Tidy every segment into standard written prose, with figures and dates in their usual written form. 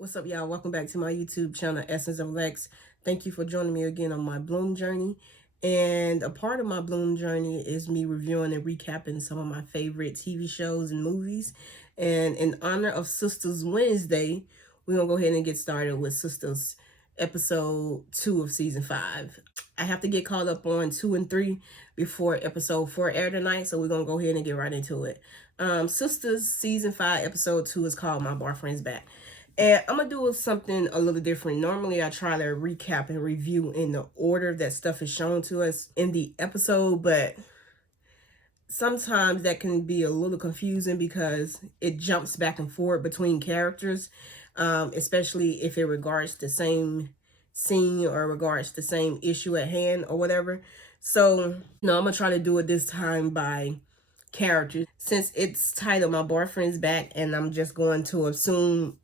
What's up, y'all? Welcome back to my YouTube channel, Essence of Lex. Thank you for joining me again on my Bloom journey. And a part of my Bloom journey is me reviewing and recapping some of my favorite TV shows and movies. And in honor of Sistas Wednesday, we're going to go ahead and get started with Sistas episode 2 of season 5. I have to get caught up on 2 and 3 before episode 4 air tonight, so we're going to go ahead and get right into it. Sistas season 5 episode 2 is called My Boyfriend's Back. And I'm going to do something a little different. Normally, I try to recap and review in the order that stuff is shown to us in the episode, but sometimes that can be a little confusing because it jumps back and forth between characters, especially if it regards the same scene or regards the same issue at hand or whatever. So, I'm going to try to do it this time by characters. Since it's titled My Boyfriend's Back, and I'm just going to assume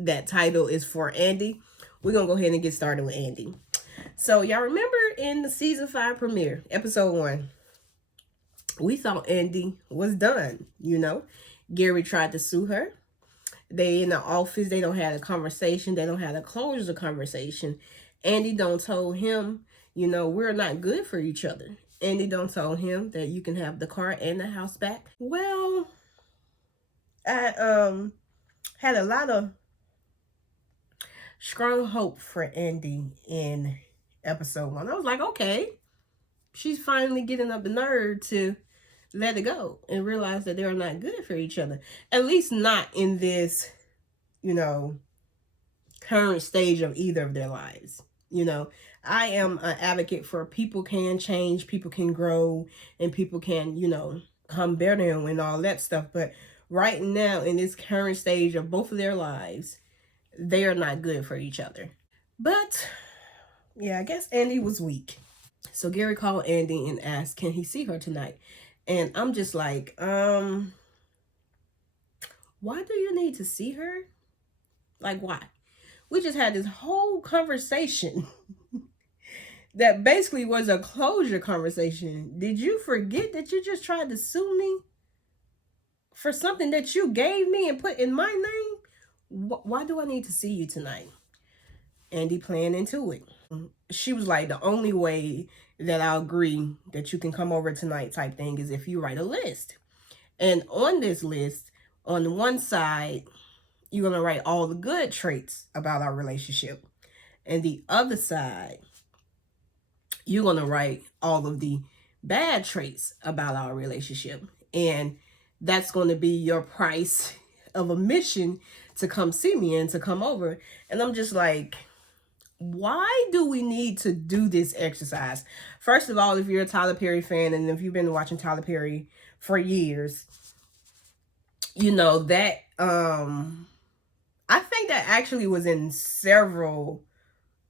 that title is for Andy, we're gonna go ahead and get started with Andy. So y'all remember in the season 5 premiere, episode 1, we thought Andy was done. Gary tried to sue her. They in the office, they don't have a conversation, they don't have a closure conversation. Andy don't told him, we're not good for each other. Andy don't told him that you can have the car and the house back. Well, I had a lot of strong hope for Andy in episode 1. I was like, okay, she's finally getting up the nerve to let it go and realize that they're not good for each other. At least not in this, current stage of either of their lives. I am an advocate for people can change, people can grow, and people can, come better and all that stuff. But right now, in this current stage of both of their lives, they are not good for each other. But yeah, I guess Andy was weak. So Gary called Andy and asked, can he see her tonight? And I'm just like, why do you need to see her? Like, why? We just had this whole conversation that basically was a closure conversation. Did you forget that you just tried to sue me for something that you gave me and put in my name? Why do I need to see you tonight? Andy playing into it. She was like, the only way that I'll agree that you can come over tonight type thing is if you write a list. And on this list, on one side, you're going to write all the good traits about our relationship. And the other side, you're going to write all of the bad traits about our relationship. And that's going to be your price of admission to come see me and to come over. And I'm just like, why do we need to do this exercise? First of all, if you're a Tyler Perry fan and if you've been watching Tyler Perry for years, that I think that actually was in several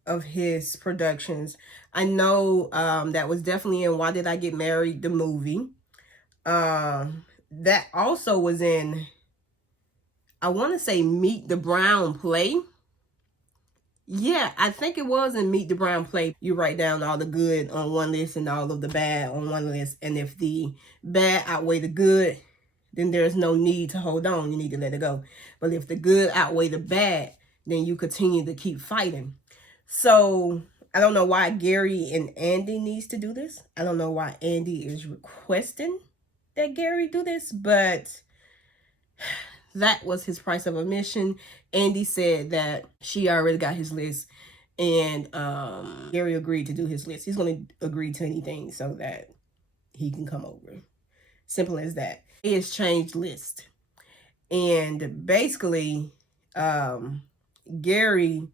of his productions. I know that was definitely in Why Did I Get Married, the movie. That also was in, I want to say, Meet the Brown Play. Yeah, I think it was in Meet the Brown Play. You write down all the good on one list and all of the bad on one list. And if the bad outweigh the good, then there's no need to hold on. You need to let it go. But if the good outweigh the bad, then you continue to keep fighting. So I don't know why Gary and Andy needs to do this. I don't know why Andy is requesting that Gary do this, but that was his price of admission. Andy said that she already got his list, and Gary agreed to do his list. He's going to agree to anything so that he can come over. Simple as that. He has changed list. And basically, Gary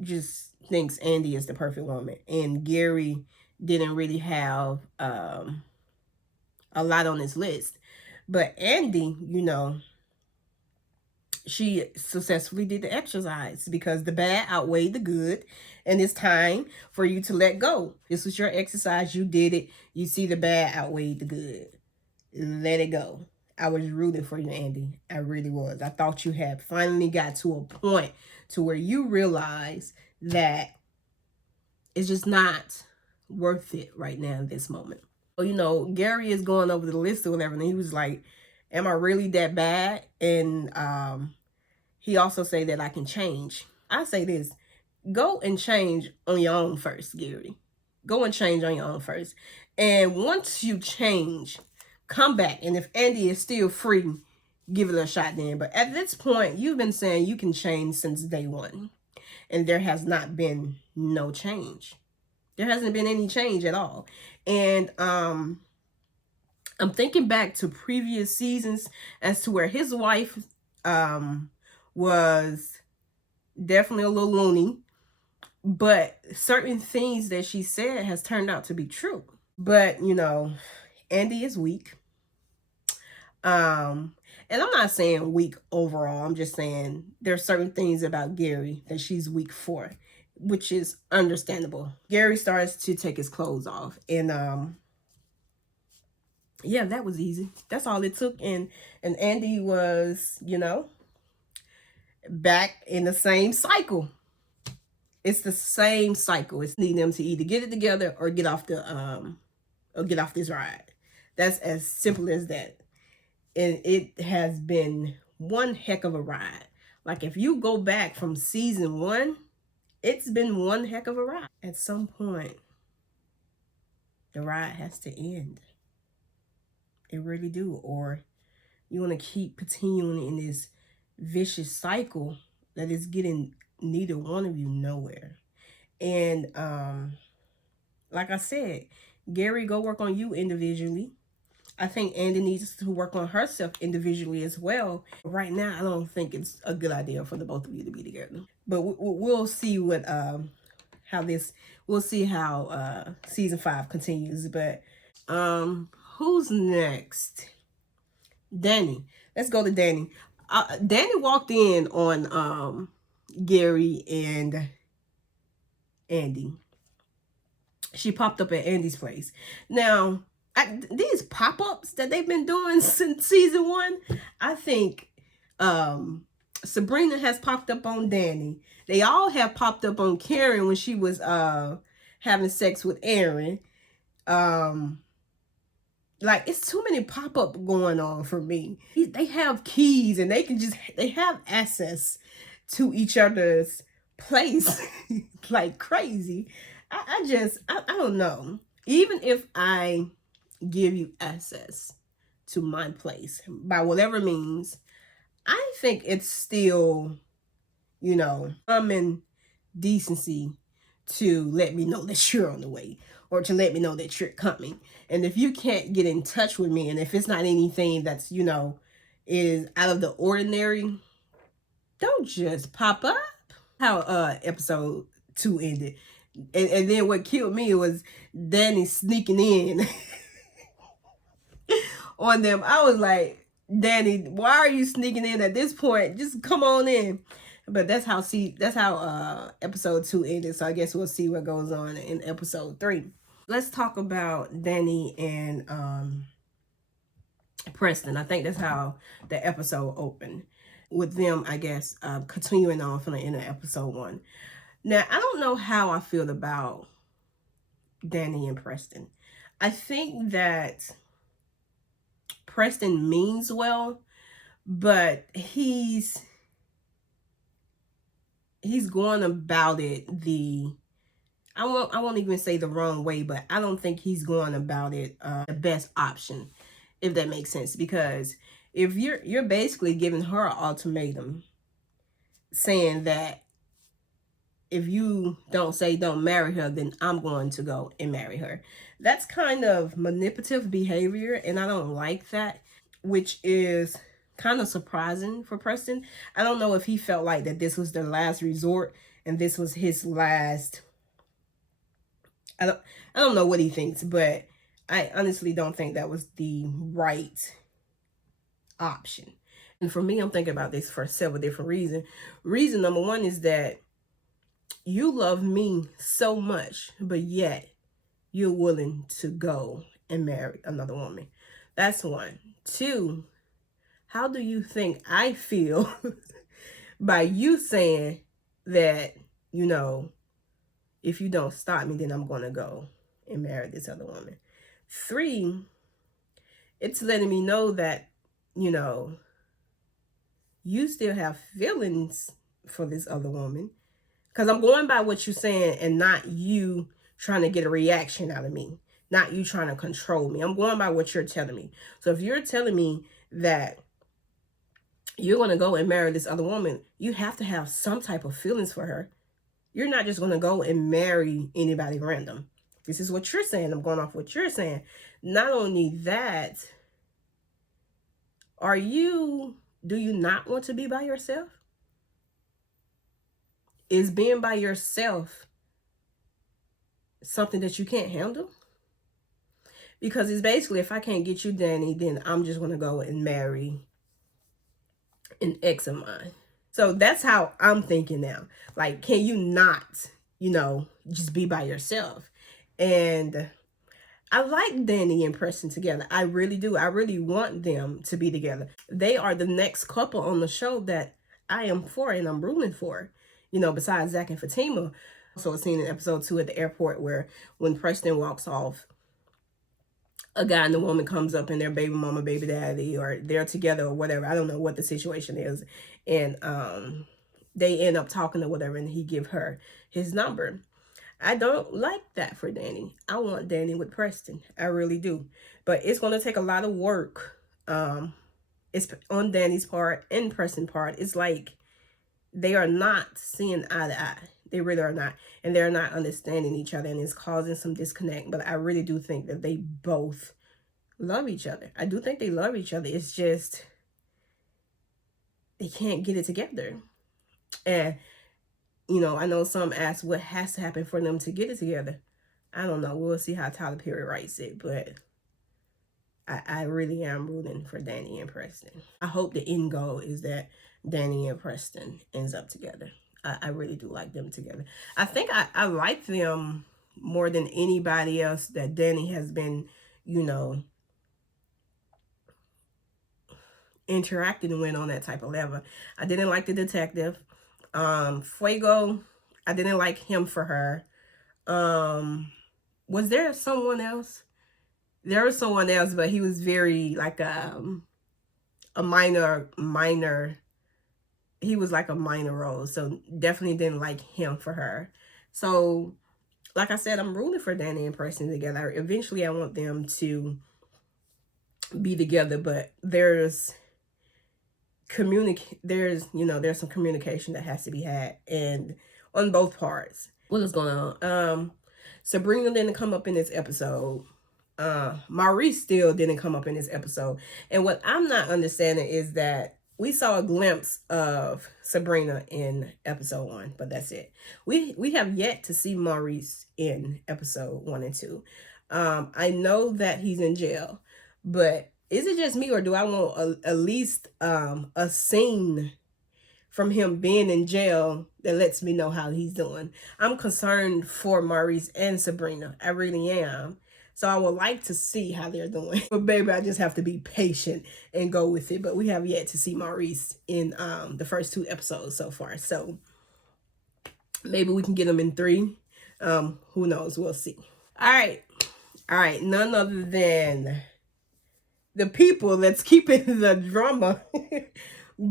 just thinks Andy is the perfect woman. And Gary didn't really have a lot on his list. But Andy, she successfully did the exercise because the bad outweighed the good, and it's time for you to let go. This was your exercise. You did it. You see the bad outweighed the good. Let it go. I was rooting for you, Andy. I really was. I thought you had finally got to a point to where you realize that it's just not worth it right now in this moment. So, Gary is going over the list or whatever, and he was like, am I really that bad? And he also say that I can change. I say this, go and change on your own first, Gary. Go and change on your own first. And once you change, come back. And if Andy is still free, give it a shot then. But at this point, you've been saying you can change since day one. And there has not been no change. There hasn't been any change at all. And I'm thinking back to previous seasons as to where his wife was definitely a little loony, but certain things that she said has turned out to be true. But you know, Andy is weak. And I'm not saying weak overall. I'm just saying there's certain things about Gary that she's weak for, which is understandable. Gary starts to take his clothes off, and yeah, that was easy. That's all it took. And Andy was, you know, back in the same cycle. It's the same cycle. It's needing them to either get it together or get off this ride. That's as simple as that. And it has been one heck of a ride. Like if you go back from season 1, it's been one heck of a ride. At some point, the ride has to end. It really do. Or you want to keep continuing in this vicious cycle that is getting neither one of you nowhere. And like I said, Gary, go work on you individually. I think Andy needs to work on herself individually as well. Right now, I don't think it's a good idea for the both of you to be together. But we'll see what we'll see how season 5 continues. But who's next? Danny. Let's go to Danny. Danny walked in on Gary and Andy. She popped up at Andy's place. Now, these pop-ups that they've been doing since season 1, I think Sabrina has popped up on Danny. They all have popped up on Karen when she was having sex with Aaron. Like, it's too many pop-up going on for me. They have keys and they have access to each other's place like crazy. I don't know. Even if I give you access to my place by whatever means, I think it's still, you know, common decency to let me know that you're on the way, or to let me know that you're coming. And if you can't get in touch with me, and if it's not anything that's, you know, is out of the ordinary, don't just pop up. How episode 2 ended. And then what killed me was Danny sneaking in on them. I was like, Danny, why are you sneaking in at this point? Just come on in. But that's how episode 2 ended. So I guess we'll see what goes on in episode 3. Let's talk about Danny and Preston. I think that's how the episode opened, with them, I guess, continuing on from the end of episode 1. Now, I don't know how I feel about Danny and Preston. I think that Preston means well, but he's going about it I won't even say the wrong way, but I don't think he's going about it the best option, if that makes sense. Because if you're basically giving her an ultimatum, saying that if you don't marry her, then I'm going to go and marry her. That's kind of manipulative behavior, and I don't like that, which is kind of surprising for Preston. I don't know if he felt like that this was the last resort and this was his last. I don't know what he thinks, but I honestly don't think that was the right option. And for me, I'm thinking about this for several different reasons. Reason number 1 is that you love me so much, but yet you're willing to go and marry another woman. That's 1. 2, how do you think I feel by you saying that, you know, if you don't stop me, then I'm going to go and marry this other woman? 3, it's letting me know that, you know, you still have feelings for this other woman. Because I'm going by what you're saying and not you trying to get a reaction out of me, not you trying to control me. I'm going by what you're telling me. So if you're telling me that you're going to go and marry this other woman, you have to have some type of feelings for her. You're not just going to go and marry anybody random. This is what you're saying. I'm going off what you're saying. Not only that, do you not want to be by yourself? Is being by yourself something that you can't handle? Because it's basically, if I can't get you, Danny, then I'm just going to go and marry an ex of mine. So that's how I'm thinking now. Like, can you not, just be by yourself? And I like Danny and Preston together. I really do. I really want them to be together. They are the next couple on the show that I am for and I'm rooting for, besides Zach and Fatima. So I seen in episode 2 at the airport where when Preston walks off, a guy and the woman comes up and their baby mama, baby daddy, or they're together or whatever. I don't know what the situation is. And they end up talking or whatever, and he give her his number. I don't like that for Danny. I want Danny with Preston. I really do. But it's going to take a lot of work. It's on Danny's part and Preston's part. It's like they are not seeing eye to eye. They really are not. And they're not understanding each other, and it's causing some disconnect. But I really do think that they both love each other. I do think they love each other. It's just they can't get it together. And, I know some ask what has to happen for them to get it together. I don't know. We'll see how Tyler Perry writes it. But I really am rooting for Danny and Preston. I hope the end goal is that Danny and Preston ends up together. I really do like them together. I think I like them more than anybody else that Danny has been, interacting with on that type of level. I didn't like the detective. Fuego, I didn't like him for her. Was there someone else? There was someone else, but he was very like a minor. He was like a minor role, so definitely didn't like him for her. So, like I said, I'm rooting for Danny and Preston together. Eventually, I want them to be together, but there's some communication that has to be had, and on both parts. What is going on? Sabrina didn't come up in this episode. Maurice still didn't come up in this episode. And what I'm not understanding is that we saw a glimpse of Sabrina in episode 1, but that's it. We have yet to see Maurice in episode 1 and 2. I know that he's in jail, but is it just me, or do I want at least a scene from him being in jail that lets me know how he's doing? I'm concerned for Maurice and Sabrina. I really am. So I would like to see how they're doing. But baby, I just have to be patient and go with it. But we have yet to see Maurice in the first 2 episodes so far. So maybe we can get him in 3. Who knows? We'll see. All right. None other than the people that's keeping the drama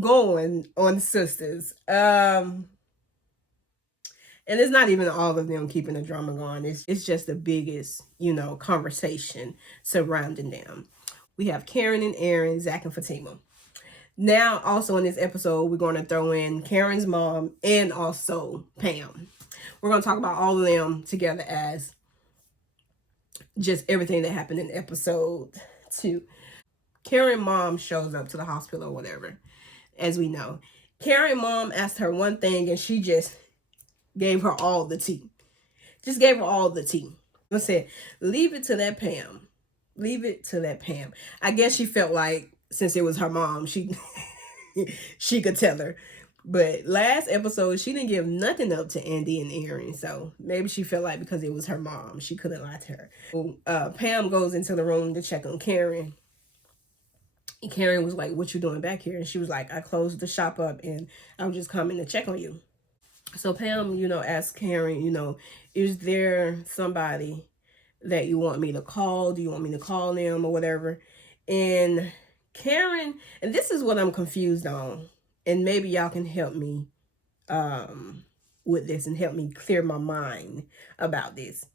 going on Sistas. And it's not even all of them keeping the drama going. It's just the biggest, conversation surrounding them. We have Karen and Aaron, Zach and Fatima. Now, also in this episode, we're going to throw in Karen's mom and also Pam. We're going to talk about all of them together as just everything that happened in episode 2. Karen mom shows up to the hospital or whatever, as we know. Karen mom asked her one thing and she just gave her all the tea. Just gave her all the tea. I said, leave it to that Pam. Leave it to that Pam. I guess she felt like since it was her mom, she could tell her. But last episode, she didn't give nothing up to Andy and Aaron. So maybe she felt like because it was her mom, she couldn't lie to her. Pam goes into the room to check on Karen. And Karen was like, what you doing back here? And she was like, I closed the shop up and I'm just coming to check on you. So Pam, asked Karen, is there somebody that you want me to call? Do you want me to call them or whatever? And Karen, and this is what I'm confused on. And maybe y'all can help me with this and help me clear my mind about this.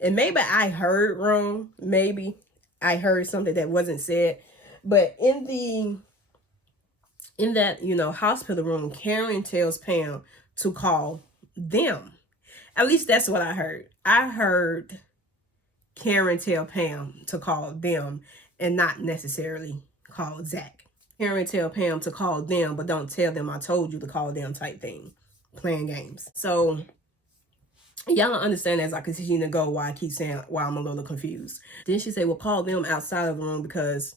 And maybe I heard wrong. Maybe I heard something that wasn't said. But in that, hospital room, Karen tells Pam to call them. At least that's what I heard. I heard Karen tell Pam to call them and not necessarily call Zach. Karen tell Pam to call them, but don't tell them I told you to call them type thing. Playing games. So y'all don't understand as I continue to go why I keep saying why I'm a little confused. Then she said, well, call them outside of the room because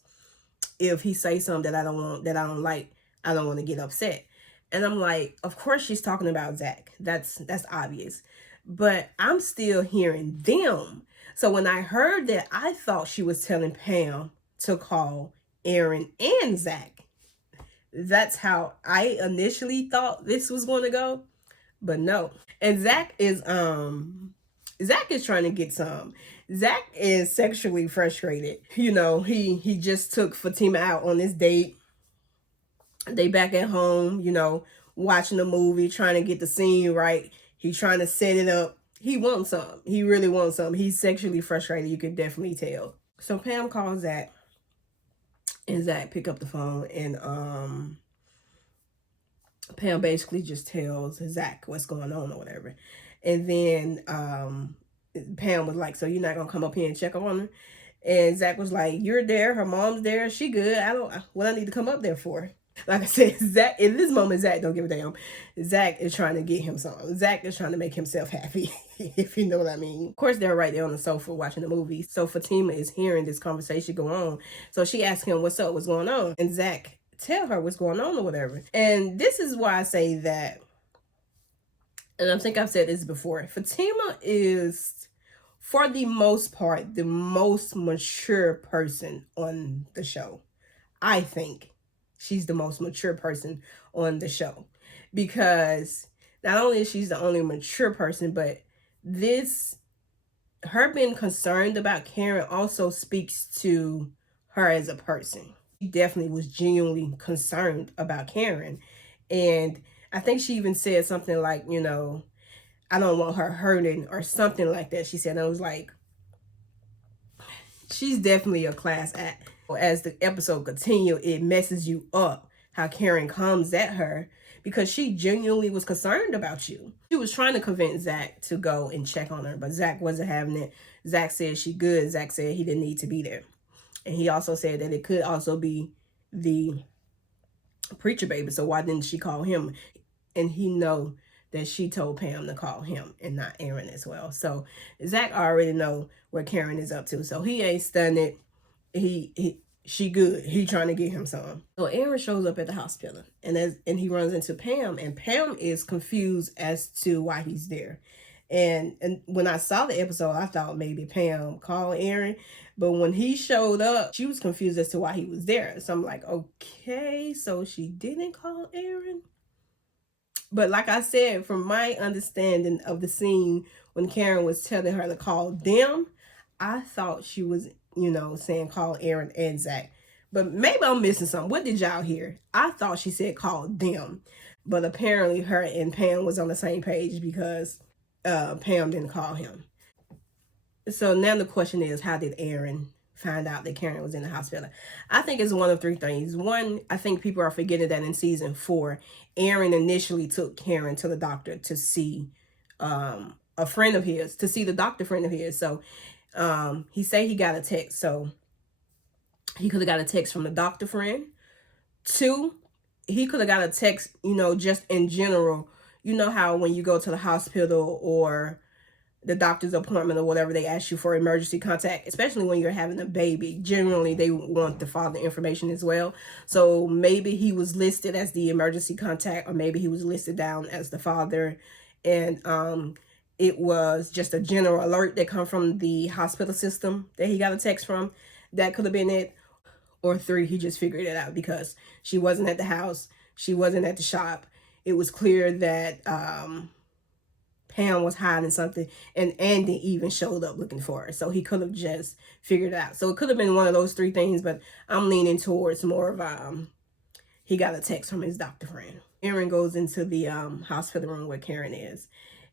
if he say something that I don't like, I don't want to get upset. And I'm like, of course she's talking about Zach. That's obvious. But I'm still hearing them. So when I heard that, I thought she was telling Pam to call Aaron and Zach. That's how I initially thought this was going to go. But no. And Zach is trying to get some. Zach is sexually frustrated. He just took Fatima out on this date. They back at home, watching the movie, trying to get the scene right. He's trying to set it up. He wants some. He really wants some. He's sexually frustrated. You can definitely tell. So Pam calls Zach, and Zach pick up the phone, and Pam basically just tells Zach what's going on or whatever. And then Pam was like, so you're not going to come up here and check on her? And Zach was like, you're there. Her mom's there. She good. What I need to come up there for? Like I said, Zach, in this moment, Zach don't give a damn. Zach is trying to get him some. Zach is trying to make himself happy, if you know what I mean. Of course, they're right there on the sofa watching the movie. So Fatima is hearing this conversation go on. So she asks him, what's up? What's going on? And Zach tell her what's going on or whatever. And this is why I say that, and I think I've said this before, Fatima is, for the most part, the most mature person on the show. I think she's the most mature person on the show, because not only is she the only mature person, but her being concerned about Karen also speaks to her as a person. She definitely was genuinely concerned about Karen. And I think she even said something like, I don't want her hurting or something like that. She said, and I was like, she's definitely a class act. As the episode continues, it messes you up how Karen comes at her because she genuinely was concerned about you. She was trying to convince Zach to go and check on her, but Zach wasn't having it. Zach said she good. Zach said he didn't need to be there. And he also said that it could also be the preacher baby. So why didn't she call him? And he know that she told Pam to call him and not Aaron as well. So Zach already know what Karen is up to. So he ain't stunned. She good. He trying to get him some. So Aaron shows up at the hospital and he runs into Pam, and Pam is confused as to why he's there. And when I saw the episode, I thought maybe Pam called Aaron, but when he showed up, she was confused as to why he was there. So I'm like, okay, so she didn't call Aaron. But like I said, from my understanding of the scene when Karen was telling her to call them, I thought she was, saying call Aaron and Zach. But maybe I'm missing something. What did y'all hear? I thought she said call them. But apparently her and Pam was on the same page because Pam didn't call him. So now the question is, how did Aaron find out that Karen was in the hospital? I think it's one of three things. One, I think people are forgetting that in season 4, Aaron initially took Karen to the doctor to see a friend of his, to see the doctor friend of his. So he said he got a text. So he could have got a text from the doctor friend. 2, he could have got a text, just in general. You know how when you go to the hospital or the doctor's appointment or whatever, they ask you for emergency contact, especially when you're having a baby. Generally, they want the father information as well. So maybe he was listed as the emergency contact, or maybe he was listed down as the father. And it was just a general alert that come from the hospital system that he got a text from. That could have been it. Or 3, he just figured it out because she wasn't at the house. She wasn't at the shop. It was clear that Pam was hiding something, and Andy even showed up looking for her. So he could have just figured it out. So it could have been one of those 3 things, but I'm leaning towards more of he got a text from his doctor friend. Aaron goes into the hospital room where Karen is,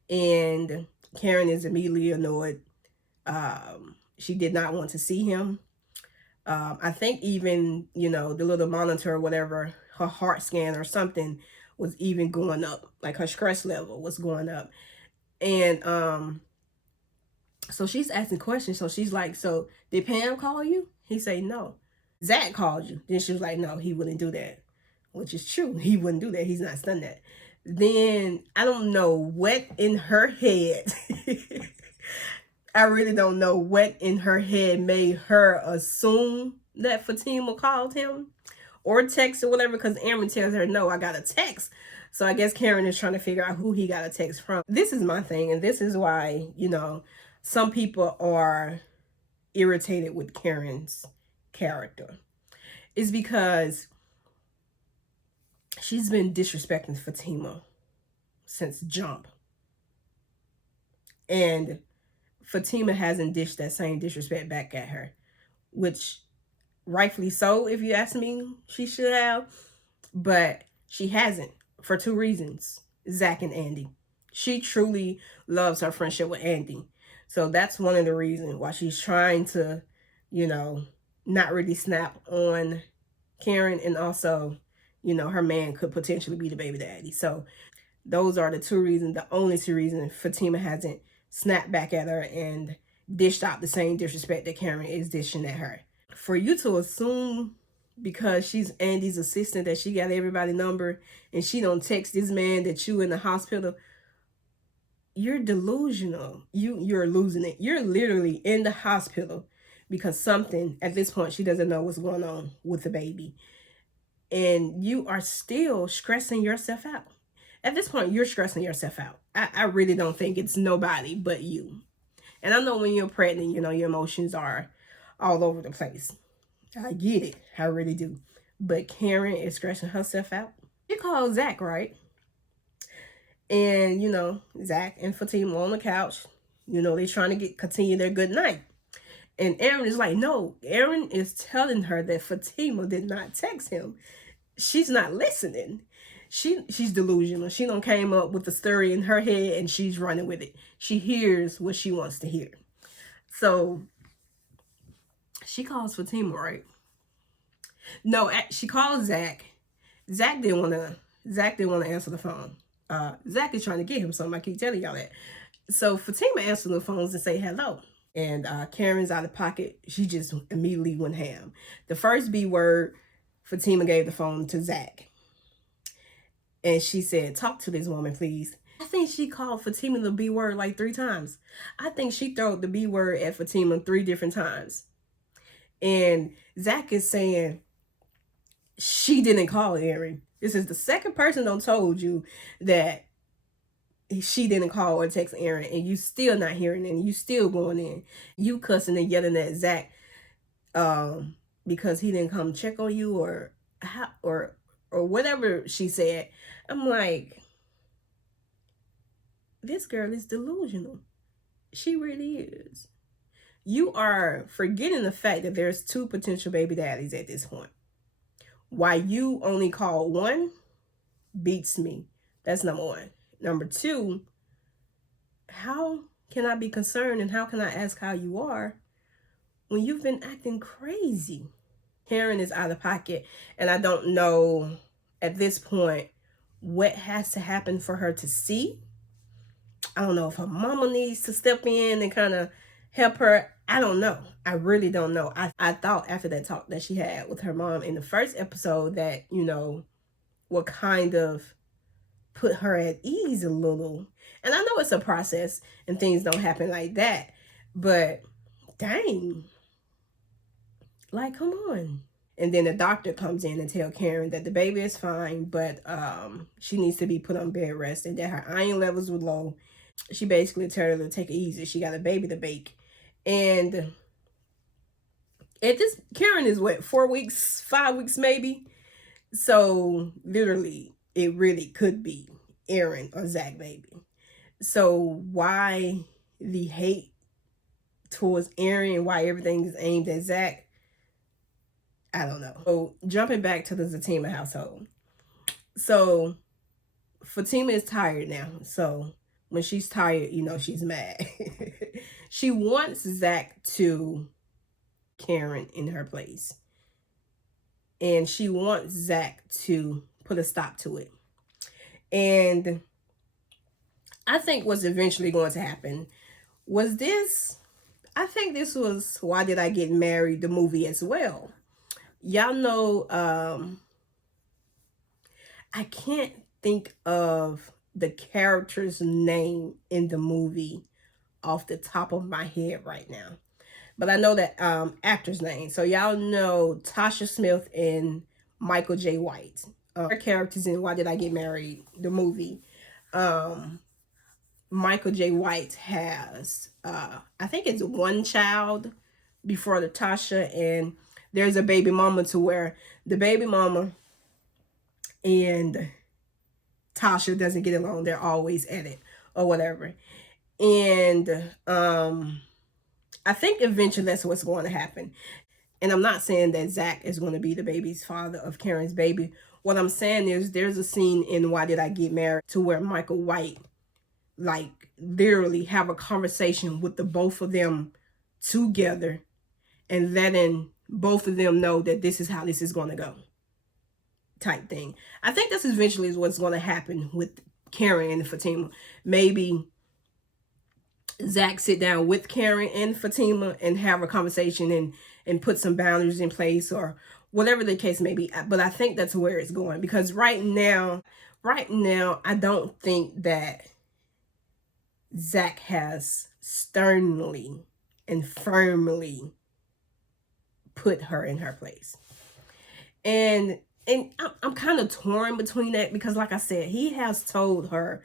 and Karen is immediately annoyed. She did not want to see him. I think even, the little monitor or whatever, her heart scan or something was even going up. Like her stress level was going up. And so she's asking questions. So she's like, so did Pam call you? He say, no. Zach called you. Then she was like, no, he wouldn't do that. Which is true. He wouldn't do that. He's not done that. Then I don't know what in her head. I really don't know what in her head made her assume that Fatima called him or text or whatever, because Aaron tells her, no, I got a text. So I guess Karen is trying to figure out who he got a text from. This is my thing, and this is why, some people are irritated with Karen's character. Is because she's been disrespecting Fatima since jump. And Fatima hasn't dished that same disrespect back at her, which rightfully so, if you ask me, she should have, but she hasn't for two reasons. Zach and Andy. She truly loves her friendship with Andy. So that's one of the reasons why she's trying to, not really snap on Karen, and also, her man could potentially be the baby daddy. So those are the two reasons, the only two reasons Fatima hasn't snapped back at her and dished out the same disrespect that Karen is dishing at her. For you to assume because she's Andy's assistant that she got everybody's number and she don't text this man that you in the hospital, you're delusional. You're losing it. You're literally in the hospital because something, at this point, she doesn't know what's going on with the baby. And you are still stressing yourself out. At this point, you're stressing yourself out. I really don't think it's nobody but you. And I know when you're pregnant, your emotions are all over the place. I get it. I really do. But Karen is stressing herself out. She called Zach, right? And, Zach and Fatima on the couch. They're trying to continue their good night. And Aaron is like, no. Aaron is telling her that Fatima did not text him. She's not listening. She's delusional. She done came up with the story in her head and she's running with it. She hears what she wants to hear. So she calls Fatima, right? No, she calls Zach. Zach didn't want to answer the phone. Zach is trying to get him something. I keep telling y'all that. So Fatima answered the phones and say hello. And Karen's out of pocket. She just immediately went ham. The first B word, Fatima gave the phone to Zach. And she said, talk to this woman, please. I think she called Fatima the B word like 3 times. I think she threw the B word at Fatima 3 different times. And Zach is saying she didn't call Aaron. This is the second person that told you that she didn't call or text Aaron, and you still not hearing it, and you still going in. You cussing and yelling at Zach because he didn't come check on you or whatever she said. I'm like, this girl is delusional. She really is. You are forgetting the fact that there's 2 potential baby daddies at this point. Why you only called one beats me. That's number 1. Number 2, how can I be concerned and how can I ask how you are when you've been acting crazy? Karen is out of pocket, and I don't know at this point what has to happen for her to see. I don't know if her mama needs to step in and kind of help her. I don't know. I really don't know. I thought after that talk that she had with her mom in the first episode that, what kind of put her at ease a little. And I know it's a process and things don't happen like that. But dang. Like, come on. And then the doctor comes in and tell Karen that the baby is fine, but she needs to be put on bed rest and that her iron levels were low. She basically told her to take it easy. She got a baby to bake. And at this, Karen is what, 4 weeks, 5 weeks maybe? So literally, it really could be Aaron or Zach baby. So why the hate towards Aaron and why everything is aimed at Zach? I don't know. So jumping back to the Zatima household. So Fatima is tired now. So when she's tired, she's mad. She wants Zach to Karen in her place. And she wants Zach to put a stop to it. And I think what's eventually going to happen was this. I think this was Why Did I Get Married, the movie as well. Y'all know, I can't think of the character's name in the movie off the top of my head right now. But I know that actor's name. So y'all know Tasha Smith and Michael J. White. Their characters in Why Did I Get Married, the movie. Michael J. White has, I think it's one child before the Tasha, and there's a baby mama to where the baby mama and Tasha doesn't get along. They're always at it or whatever. And I think eventually that's what's going to happen. And I'm not saying that Zach is going to be the baby's father of Karen's baby. What I'm saying is there's a scene in Why Did I Get Married to where Michael White, like, literally have a conversation with the both of them together and letting both of them know that this is how this is going to go type thing. I think this eventually is what's going to happen with Karen and Fatima. Maybe Zach sit down with Karen and Fatima and have a conversation and put some boundaries in place or whatever the case may be. But I think that's where it's going, because right now, I don't think that Zach has sternly and firmly put her in her place. And I'm kind of torn between that, because like I said, he has told her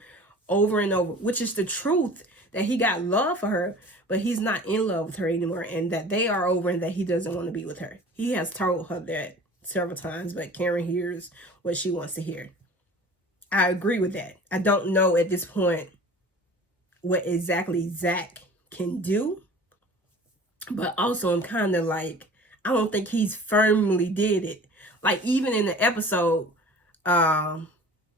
over and over, which is the truth, that he got love for her, but he's not in love with her anymore, and that they are over and that he doesn't want to be with her. He has told her that several times, but Karen hears what she wants to hear. I agree with that. I don't know at this point what exactly Zach can do, but also I'm kind of like, I don't think he's firmly did it. Like, even in the episode,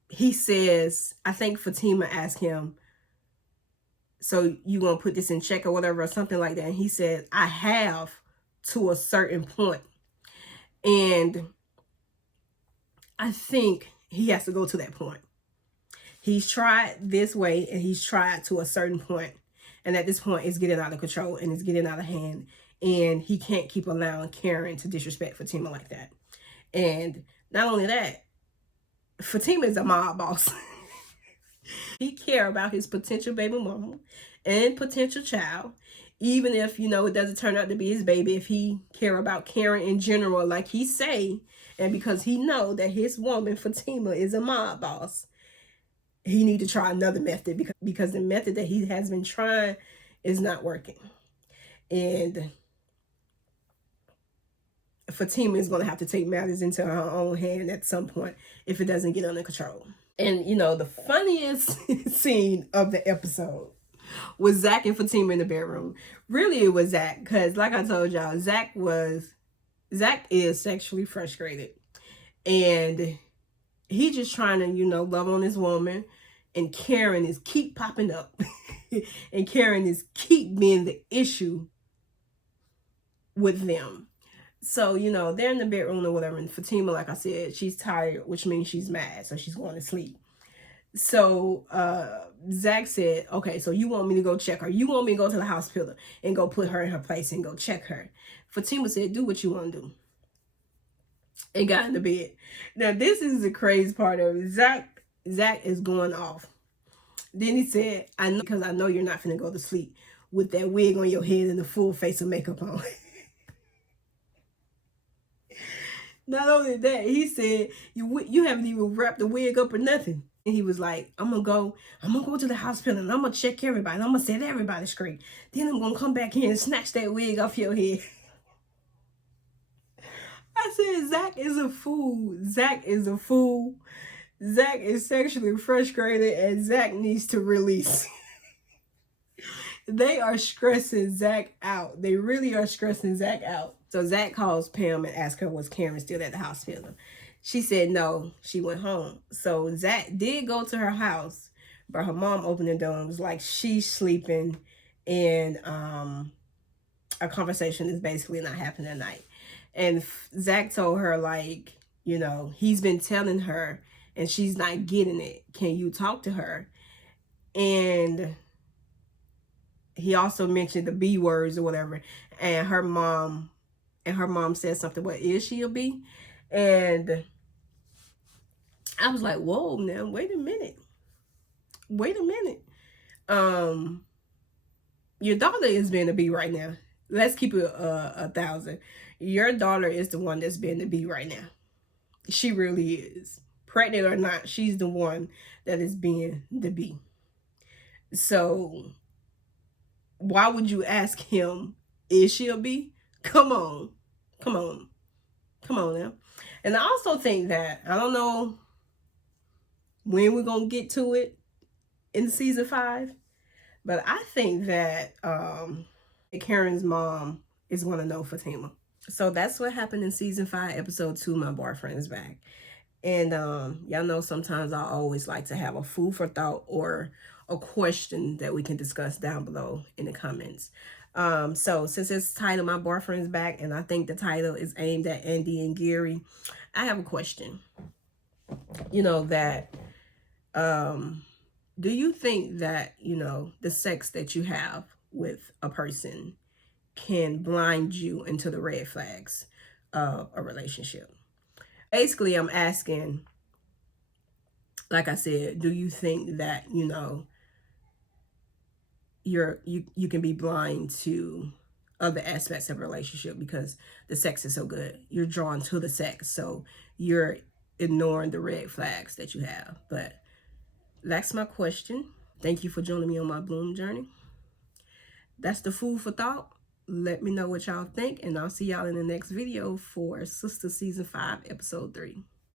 he says, I think Fatima asked him, so you gonna put this in check or whatever, or something like that. And he said, I have, to a certain point. And I think he has to go to that point. He's tried this way and he's tried to a certain point. And at this point, it's getting out of control and it's getting out of hand. And he can't keep allowing Karen to disrespect Fatima like that. And not only that, Fatima is a mob boss. He care about his potential baby mama and potential child, even if, it doesn't turn out to be his baby. If he care about Karen in general, like he say, and because he know that his woman Fatima is a mob boss, he need to try another method, because the method that he has been trying is not working. And Fatima is going to have to take matters into her own hand at some point if it doesn't get under control. And, the funniest scene of the episode was Zach and Fatima in the bedroom. Really, it was Zach, because like I told y'all, Zach is sexually frustrated. And he just trying to, love on his woman. And Karen is keep popping up. And Karen is keep being the issue with them. So, they're in the bedroom or whatever. And Fatima, like I said, she's tired, which means she's mad. So she's going to sleep. So Zach said, okay, so you want me to go check her. You want me to go to the hospital and go put her in her place and go check her. Fatima said, do what you want to do. And got in the bed. Now, this is the crazy part of it. Zach is going off. Then he said, I know, because I know you're not finna go to sleep with that wig on your head and the full face of makeup on. Not only that, he said, you haven't even wrapped the wig up or nothing. And he was like, I'm gonna go to the hospital and I'm gonna check everybody. And I'm gonna set everybody straight. Then I'm gonna come back here and snatch that wig off your head. I said, Zach is a fool. Zach is a fool. Zach is sexually frustrated and Zach needs to release. They are stressing Zach out. They really are stressing Zach out. So Zach calls Pam and asks her, was Karen still at the hospital? She said no, she went home. So Zach did go to her house, but her mom opened the door and was like, she's sleeping, and a conversation is basically not happening at night. And Zach told her, like, you know, he's been telling her and she's not getting it. Can you talk to her? And he also mentioned the B words or whatever. And her mom said something, what, is she a B? And I was like, whoa, now wait a minute. Your daughter is being a B right now. Let's keep it 1,000. Your daughter is the one that's being the B right now. She really is. Pregnant or not, she's the one that is being the B. So why would you ask him, is she a B? Come on. Come on. Come on now. And I also think that, I don't know when we're going to get to it in season 5, but I think that Karen's mom is going to know Fatima. So that's what happened in season 5, episode 2, My Boyfriend is Back. And y'all know sometimes I always like to have a food for thought or a question that we can discuss down below in the comments. So since it's titled My Boyfriend's Back, and I think the title is aimed at Andy and Gary, I have a question. You know, that do you think that, you know, the sex that you have with a person can blind you into the red flags of a relationship? Basically, I'm asking, like I said, do you think that, you know, you can be blind to other aspects of a relationship because the sex is so good? You're drawn to the sex, so you're ignoring the red flags that you have. But that's my question. Thank you for joining me on my bloom journey. That's the food for thought. Let me know what y'all think, and I'll see y'all in the next video for Sistas Season 5, Episode 3.